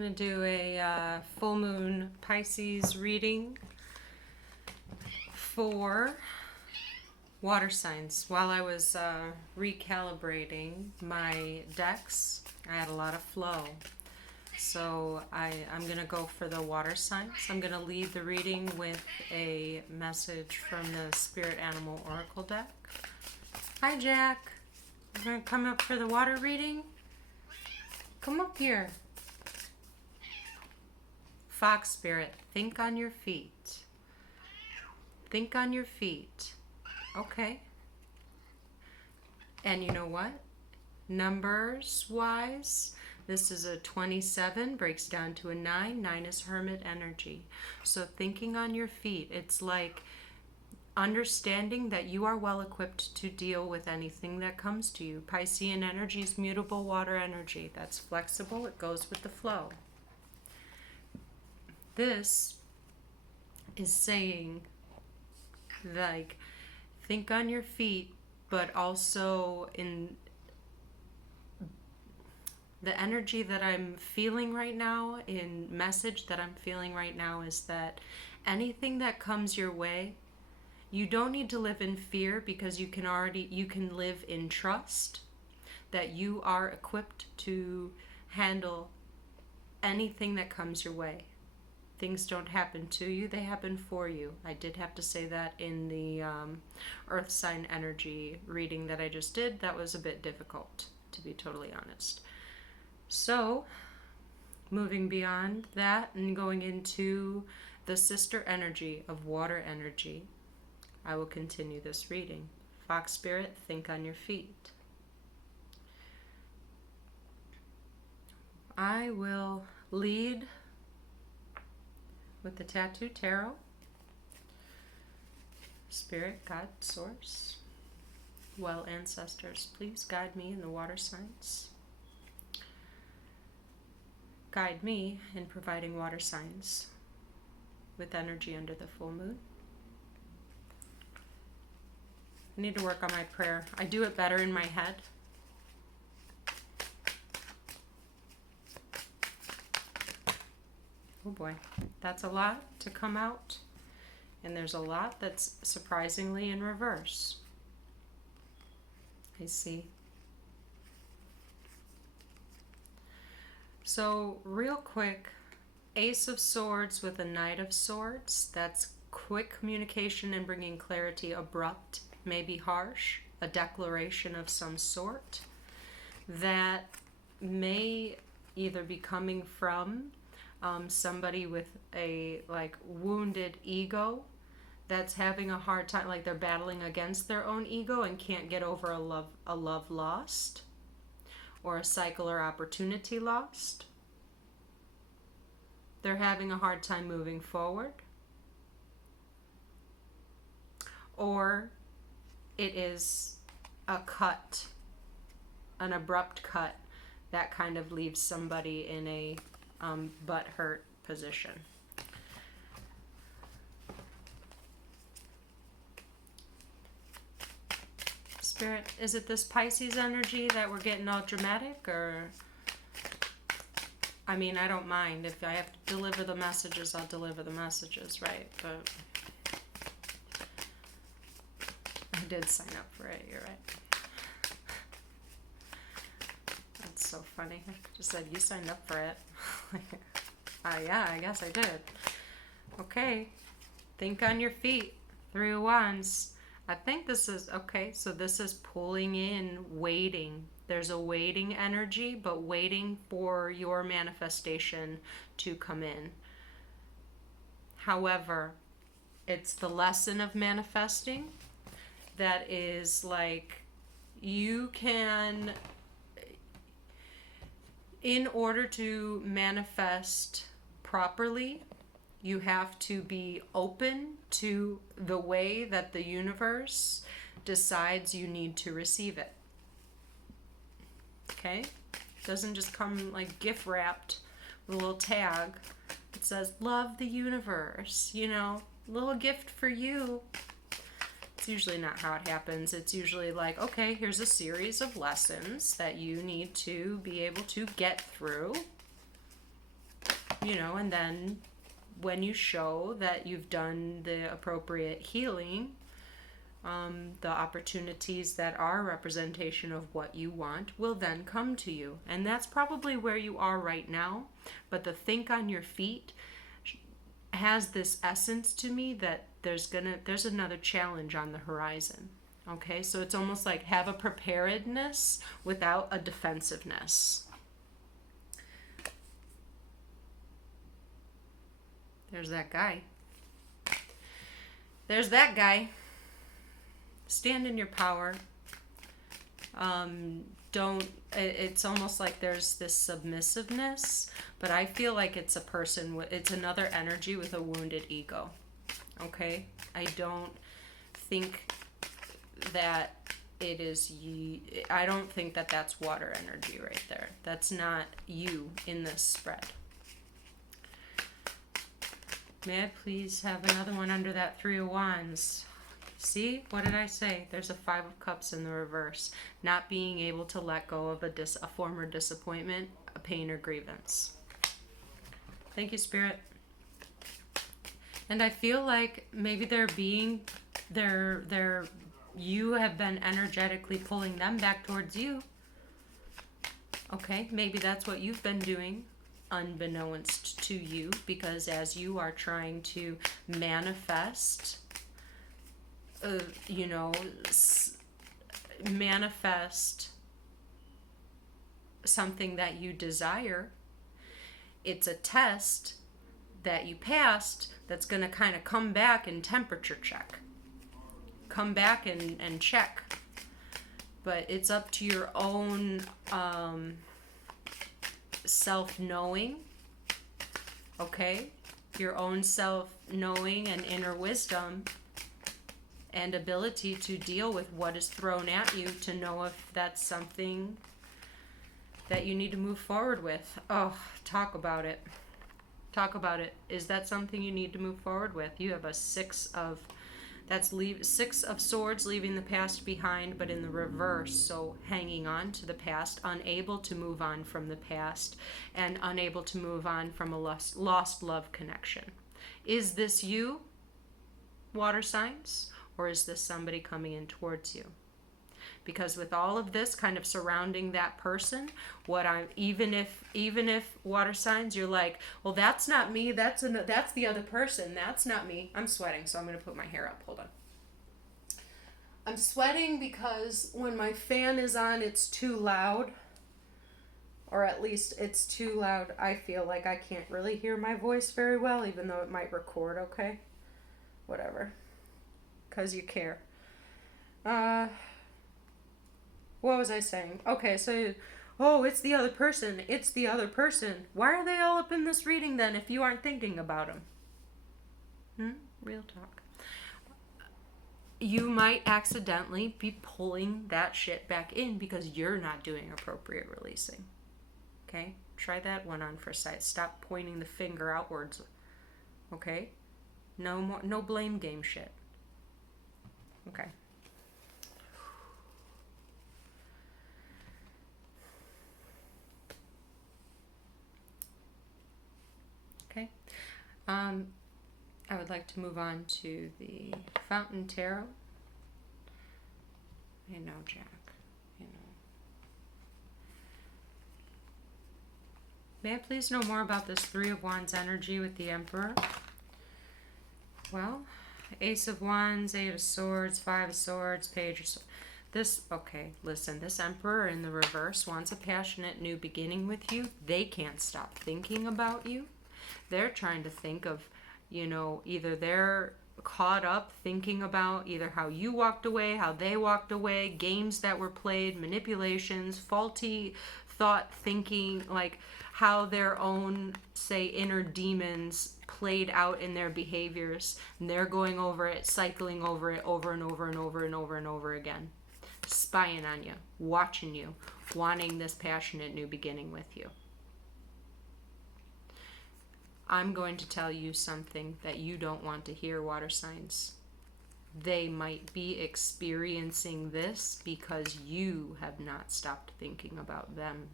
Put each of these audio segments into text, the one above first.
I'm going to do a full moon Pisces reading for water signs. While I was recalibrating my decks, I had a lot of flow. So I'm going to go for the water signs. I'm going to lead the reading with a message from the Spirit Animal Oracle deck. Hi, Jack. You're going to come up for the water reading? Come up here. Fox Spirit, think on your feet. Think on your feet. Okay. And you know what? Numbers wise, this is a 27, breaks down to a 9. 9 is Hermit energy. So thinking on your feet, it's like understanding that you are well equipped to deal with anything that comes to you. Piscean energy is mutable water energy. That's flexible. It goes with the flow. This is saying, like, think on your feet, but also in the energy that I'm feeling right now, in message that I'm feeling right now, is that anything that comes your way, you don't need to live in fear, because you can live in trust that you are equipped to handle anything that comes your way. Things don't happen to you, they happen for you. I did have to say that in the earth sign energy reading that I just did. That was a bit difficult, to be totally honest. So, moving beyond that and going into the sister energy of water energy, I will continue this reading. Fox Spirit, think on your feet. I will lead with the Tattoo Tarot. Spirit, God, Source, well ancestors, please guide me in the water signs. Guide me in providing water signs with energy under the full moon. I need to work on my prayer. I do it better in my head. Oh boy, that's a lot to come out, and there's a lot that's surprisingly in reverse. I see. So real quick, Ace of Swords with a Knight of Swords, that's quick communication and bringing clarity, abrupt, maybe harsh, a declaration of some sort that may either be coming from somebody with a wounded ego that's having a hard time, like they're battling against their own ego and can't get over a love lost, or a cycle or opportunity lost. They're having a hard time moving forward. Or it is a cut, an abrupt cut that kind of leaves somebody in a butt-hurt position. Spirit, is it this Pisces energy that we're getting all dramatic, or? I mean, I don't mind. If I have to deliver the messages, I'll deliver the messages, right? But I did sign up for it, you're right. That's so funny. I just said, you signed up for it. Yeah, I guess I did. Okay. Think on your feet. 3 of Wands. I think this is, okay, so this is pulling in, waiting. There's a waiting energy, but waiting for your manifestation to come in. However, it's the lesson of manifesting that is like, you can, in order to manifest properly, you have to be open to the way that the universe decides you need to receive it. Okay? It doesn't just come like gift wrapped with a little tag. It says, love the universe, you know, little gift for you. It's usually not how it happens. It's usually like, okay, here's a series of lessons that you need to be able to get through. And then when you show that you've done the appropriate healing, the opportunities that are representation of what you want will then come to you. And that's probably where you are right now. But the think on your feet has this essence to me that there's another challenge on the horizon. Okay, so it's almost like have a preparedness without a defensiveness. There's that guy. There's that guy. Stand in your power. It's almost like there's this submissiveness, but I feel like it's a person, it's another energy with a wounded ego. Okay? I don't think that it is I don't think that that's water energy right there. That's not you in this spread. May I please have another one under that Three of Wands? See, what did I say? There's a Five of Cups in the reverse. Not being able to let go of a former disappointment, a pain, or grievance. Thank you, Spirit. And I feel like maybe you have been energetically pulling them back towards you. Okay, maybe that's what you've been doing unbeknownst to you, because as you are trying to manifest, manifest something that you desire, it's a test that you passed that's going to kind of come back and temperature check. Come back and check. But it's up to your own self-knowing, okay? Your own self-knowing and inner wisdom and ability to deal with what is thrown at you to know if that's something that you need to move forward with. Oh, talk about it. Talk about it. Is that something you need to move forward with? You have a Six of Swords, leaving the past behind, but in the reverse. So hanging on to the past, unable to move on from the past, and unable to move on from a lost love connection. Is this you, water signs, or is this somebody coming in towards you? Because with all of this kind of surrounding that person, even if water signs, you're like, well, that's not me, that's the other person, that's not me. I'm sweating, so I'm going to put my hair up. Hold on. I'm sweating because when my fan is on, it's too loud. Or at least it's too loud. I feel like I can't really hear my voice very well, even though it might record, okay? Whatever. Because you care. What was I saying? Okay, so, it's the other person. It's the other person. Why are they all up in this reading then if you aren't thinking about them? Real talk. You might accidentally be pulling that shit back in because you're not doing appropriate releasing. Okay? Try that one on for size. Stop pointing the finger outwards. Okay? No blame game shit. Okay. Okay. I would like to move on to the Fountain Tarot. I know, Jack. I know. May I please know more about this Three of Wands energy with the Emperor? Well, Ace of Wands, Eight of Swords, Five of Swords, Page of Swords. This Emperor in the reverse wants a passionate new beginning with you. They can't stop thinking about you. They're trying to think of, either they're caught up thinking about either how you walked away, how they walked away, games that were played, manipulations, faulty thought thinking, like how their own, say, inner demons played out in their behaviors, and they're going over it, cycling over it over and over and over and over and over again, spying on you, watching you, wanting this passionate new beginning with you. I'm going to tell you something that you don't want to hear, water signs. They might be experiencing this because you have not stopped thinking about them.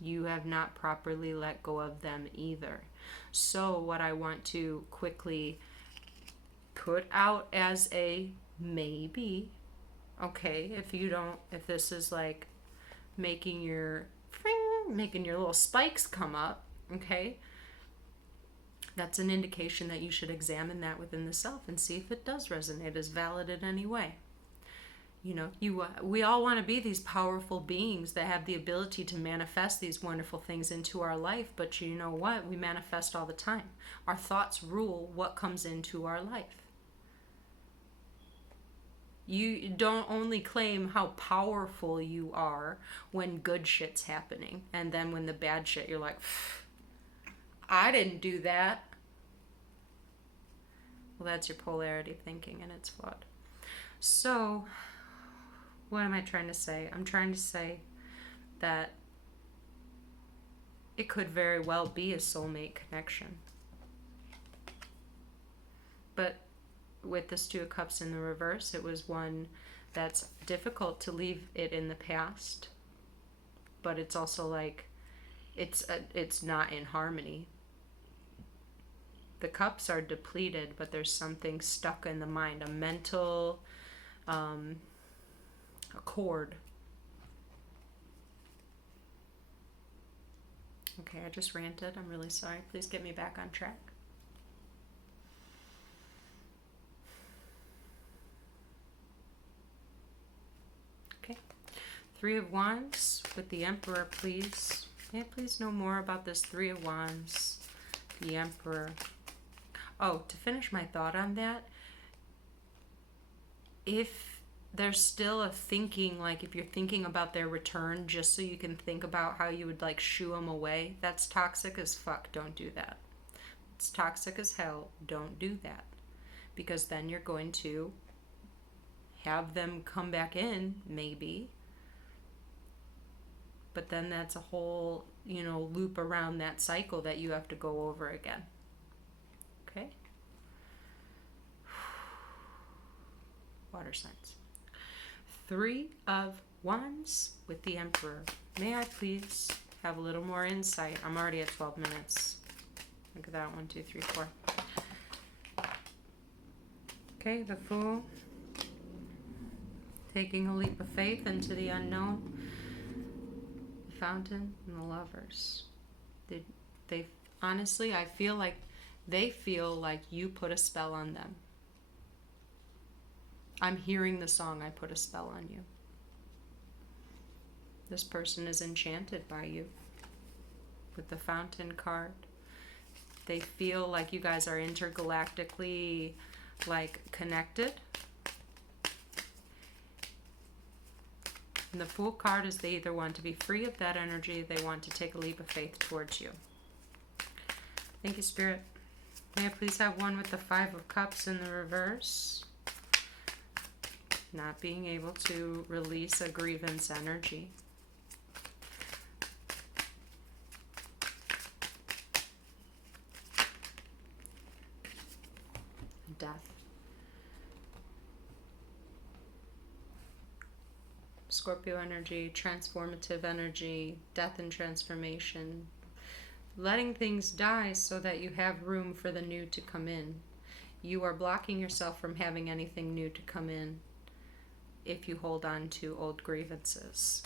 You have not properly let go of them either. So what I want to quickly put out as a maybe, okay, if this is like making your little spikes come up, okay, that's an indication that you should examine that within the self and see if it does resonate as valid in any way. You know, we all want to be these powerful beings that have the ability to manifest these wonderful things into our life, but you know what? We manifest all the time. Our thoughts rule what comes into our life. You don't only claim how powerful you are when good shit's happening, and then when the bad shit, you're like, I didn't do that. Well, that's your polarity thinking, and it's flawed. So, what am I trying to say? I'm trying to say that it could very well be a soulmate connection. But with this Two of Cups in the reverse, it was one that's difficult to leave it in the past, but it's also like it's not in harmony. The cups are depleted, but there's something stuck in the mind, a mental accord. Okay, I just ranted. I'm really sorry. Please get me back on track. Okay. Three of Wands with the Emperor, please. May I please know more about this Three of Wands, the Emperor? Oh, to finish my thought on that, if there's still a thinking, like if you're thinking about their return just so you can think about how you would like shoo them away, that's toxic as fuck. Don't do that. It's toxic as hell. Don't do that. Because then you're going to have them come back in, maybe. But then that's a whole, loop around that cycle that you have to go over again. Okay? Water signs. Three of Wands with the Emperor. May I please have a little more insight? I'm already at 12 minutes. Look at that. 1, 2, 3, 4. Okay, the Fool. Taking a leap of faith into the unknown. The Fountain and the Lovers. They honestly, I feel like they feel like you put a spell on them. I'm hearing the song, I Put a Spell on You. This person is enchanted by you. With the Fountain card. They feel like you guys are intergalactically, connected. And the Fool card is they either want to be free of that energy, they want to take a leap of faith towards you. Thank you, Spirit. May I please have one with the Five of Cups in the reverse? Not being able to release a grievance energy. Death. Scorpio energy, transformative energy, death and transformation. Letting things die so that you have room for the new to come in. You are blocking yourself from having anything new to come in if you hold on to old grievances.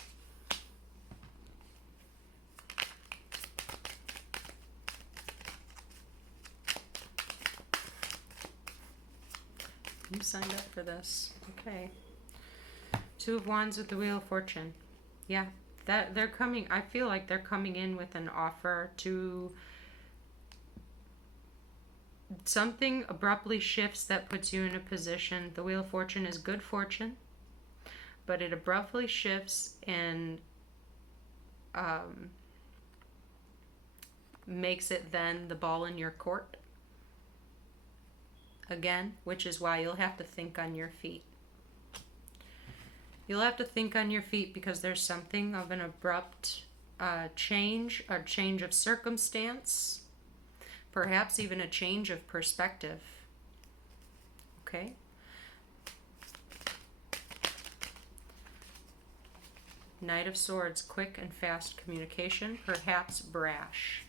You signed up for this. Okay. Two of Wands with the Wheel of Fortune. Yeah, that they're coming. I feel like they're coming in with an offer to something abruptly shifts that puts you in a position. The Wheel of Fortune is good fortune, but it abruptly shifts and makes it then the ball in your court again, which is why you'll have to think on your feet. You'll have to think on your feet because there's something of an abrupt change, a change of circumstance, perhaps even a change of perspective. Okay? Knight of Swords, quick and fast communication, perhaps brash.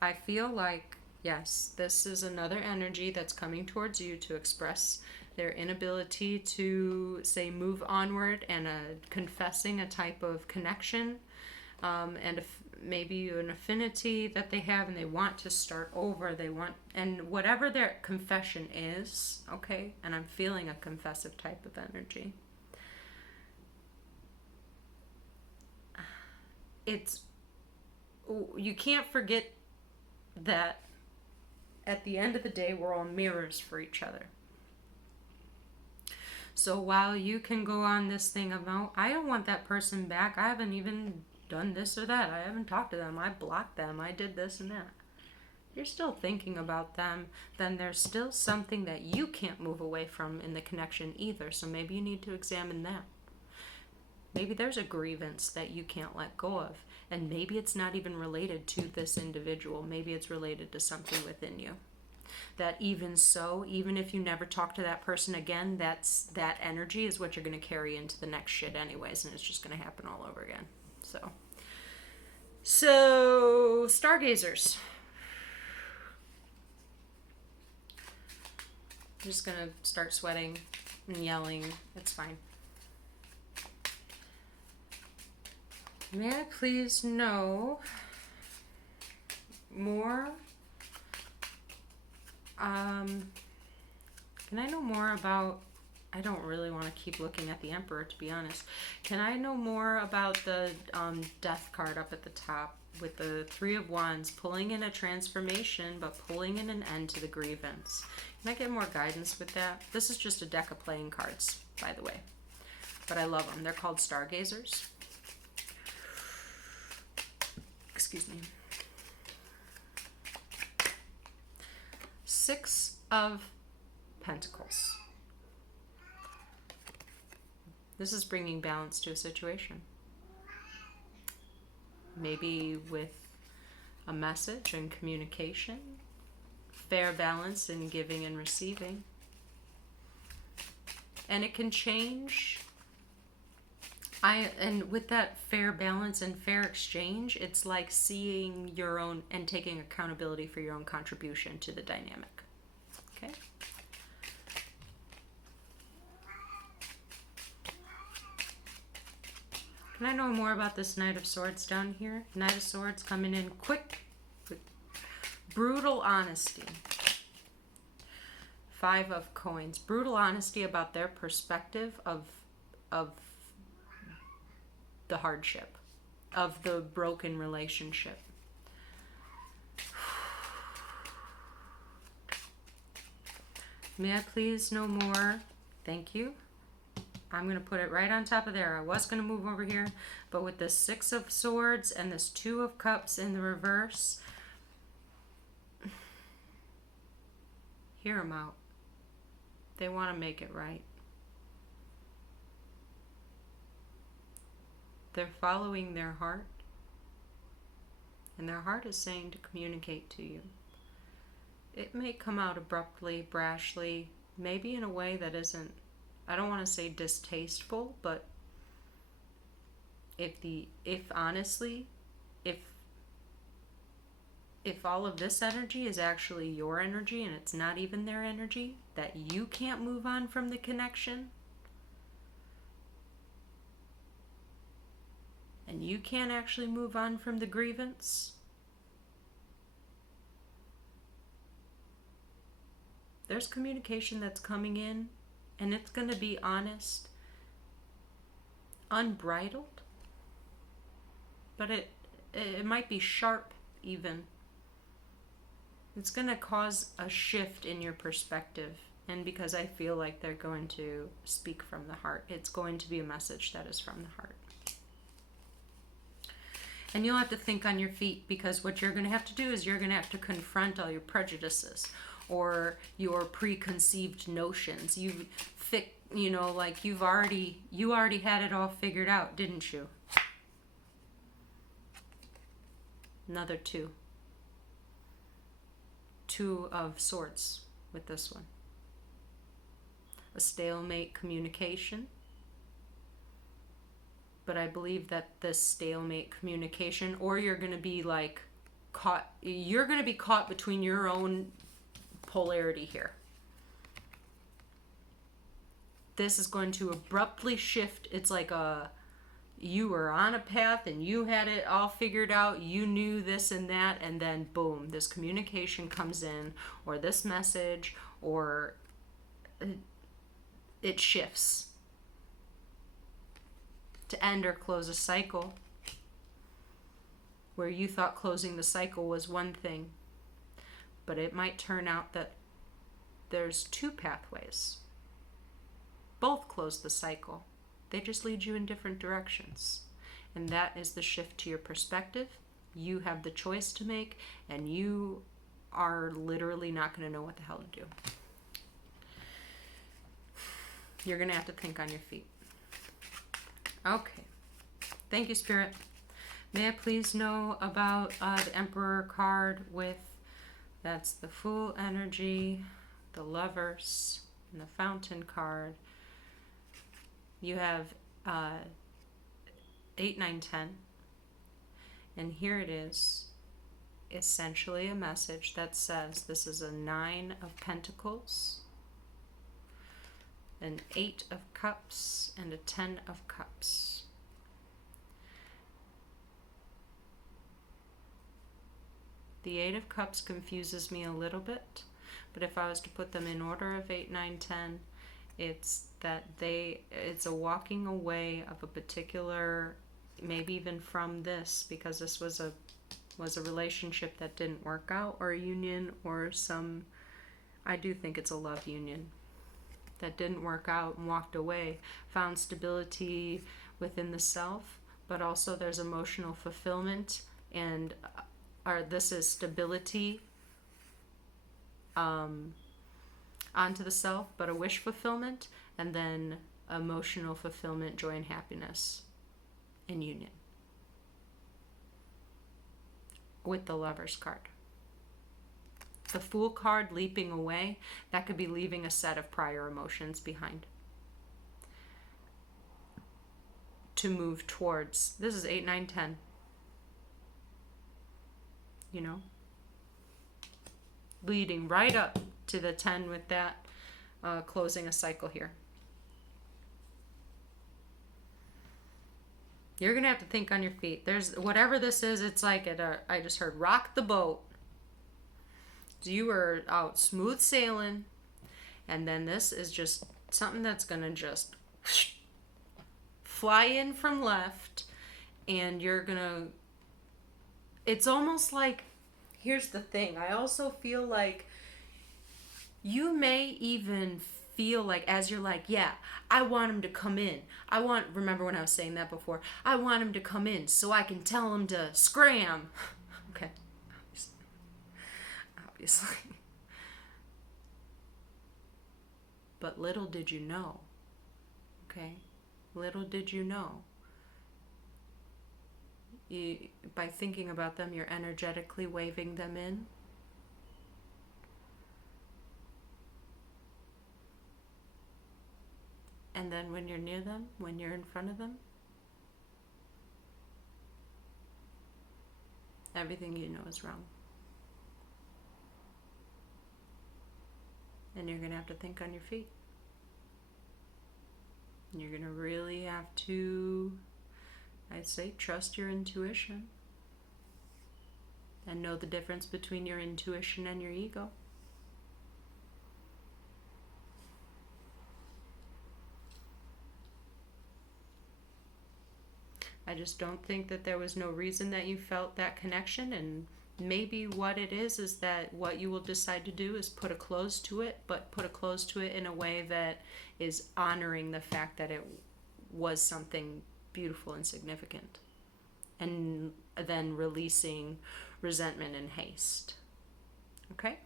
I feel like, yes, this is another energy that's coming towards you to express their inability to, say, move onward, and confessing a type of connection, and maybe an affinity that they have, and they want to start over. They want, and whatever their confession is, okay, and I'm feeling a confessive type of energy. You can't forget that at the end of the day, we're all mirrors for each other. So while you can go on this thing about, I don't want that person back, I haven't even done this or that, I haven't talked to them, I blocked them, I did this and that. You're still thinking about them, then there's still something that you can't move away from in the connection either. So maybe you need to examine that. Maybe there's a grievance that you can't let go of. And maybe it's not even related to this individual. Maybe it's related to something within you. That even so, even if you never talk to that person again, that energy is what you're going to carry into the next shit anyways. And it's just going to happen all over again. So stargazers. I'm just going to start sweating and yelling. It's fine. May I please know more? Can I know more about, I don't really want to keep looking at the Emperor, to be honest. Can I know more about the Death card up at the top with the Three of Wands, pulling in a transformation, but pulling in an end to the grievance? Can I get more guidance with that? This is just a deck of playing cards, by the way. But I love them. They're called Stargazers. Excuse me. Six of Pentacles. This is bringing balance to a situation. Maybe with a message and communication. Fair balance in giving and receiving. And it can change. And with that fair balance and fair exchange, it's like seeing your own and taking accountability for your own contribution to the dynamic. Okay? Can I know more about this Knight of Swords down here? Knight of Swords coming in quick, with brutal honesty. Five of Coins. Brutal honesty about their perspective of the hardship, of the broken relationship. May I please know more? Thank you. I'm going to put it right on top of there. I was going to move over here, but with this Six of Swords and this Two of Cups in the reverse, hear them out. They want to make it right. They're following their heart, and their heart is saying to communicate to you. It may come out abruptly, brashly, maybe in a way that isn't, I don't want to say distasteful, but if honestly, if all of this energy is actually your energy and it's not even their energy, that you can't move on from the connection, and you can't actually move on from the grievance, there's communication that's coming in, and it's going to be honest, unbridled, but it might be sharp even. It's going to cause a shift in your perspective, and because I feel like they're going to speak from the heart, it's going to be a message that is from the heart. And you'll have to think on your feet, because what you're going to have to do is you're going to have to confront all your prejudices or your preconceived notions. You already had it all figured out, didn't you? Another two. Two of Swords with this one. A stalemate communication. But I believe that this stalemate communication, or you're going to be like you're going to be caught between your own polarity here. This is going to abruptly shift. It's like you were on a path and you had it all figured out. You knew this and that, and then boom, this communication comes in, or this message, or it shifts to end or close a cycle where you thought closing the cycle was one thing, but it might turn out that there's two pathways. Both close the cycle. They just lead you in different directions. And that is the shift to your perspective. You have the choice to make, and you are literally not going to know what the hell to do. You're going to have to think on your feet. Okay. Thank you, Spirit. May I please know about the Emperor card with, that's the Fool energy, the Lovers, and the Fountain card. You have 8, 9, 10. And here it is, essentially a message that says this is a 9 of Pentacles, an 8 of Cups, and a 10 of Cups. The 8 of Cups confuses me a little bit, but if I was to put them in order of 8, 9, 10, it's that it's a walking away of a particular, maybe even from this, because this was a relationship that didn't work out, or a union, or I do think it's a love union that didn't work out and walked away, found stability within the self, but also there's emotional fulfillment, and this is stability onto the self, but a wish fulfillment, and then emotional fulfillment, joy and happiness in union with the Lovers card. The Fool card, leaping away, that could be leaving a set of prior emotions behind to move towards, this is 8, 9, 10, you know, leading right up to the 10 with that, closing a cycle here. You're going to have to think on your feet. There's, whatever this is, it's like, I just heard rock the boat. You were out smooth sailing, and then this is just something that's going to just fly in from left, and you're going to, it's almost like, here's the thing, I also feel like you may even feel like, as you're like, yeah, I want him to come in. Remember when I was saying that before? I want him to come in so I can tell him to scram. Okay. Obviously. But little did you know. Okay? Little did you know. By thinking about them, you're energetically waving them in. And then when you're near them, when you're in front of them, everything you know is wrong. And you're going to have to think on your feet. And you're going to really have to, I'd say, trust your intuition. And know the difference between your intuition and your ego. I just don't think that there was no reason that you felt that connection, and maybe what it is that what you will decide to do is put a close to it, but put a close to it in a way that is honoring the fact that it was something beautiful and significant, and then releasing resentment and haste. Okay?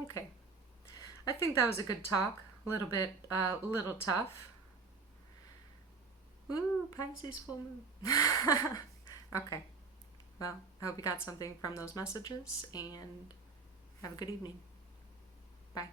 Okay. I think that was a good talk. A little tough. Ooh, Pisces full moon. Okay. Well, I hope you got something from those messages, and have a good evening. Bye.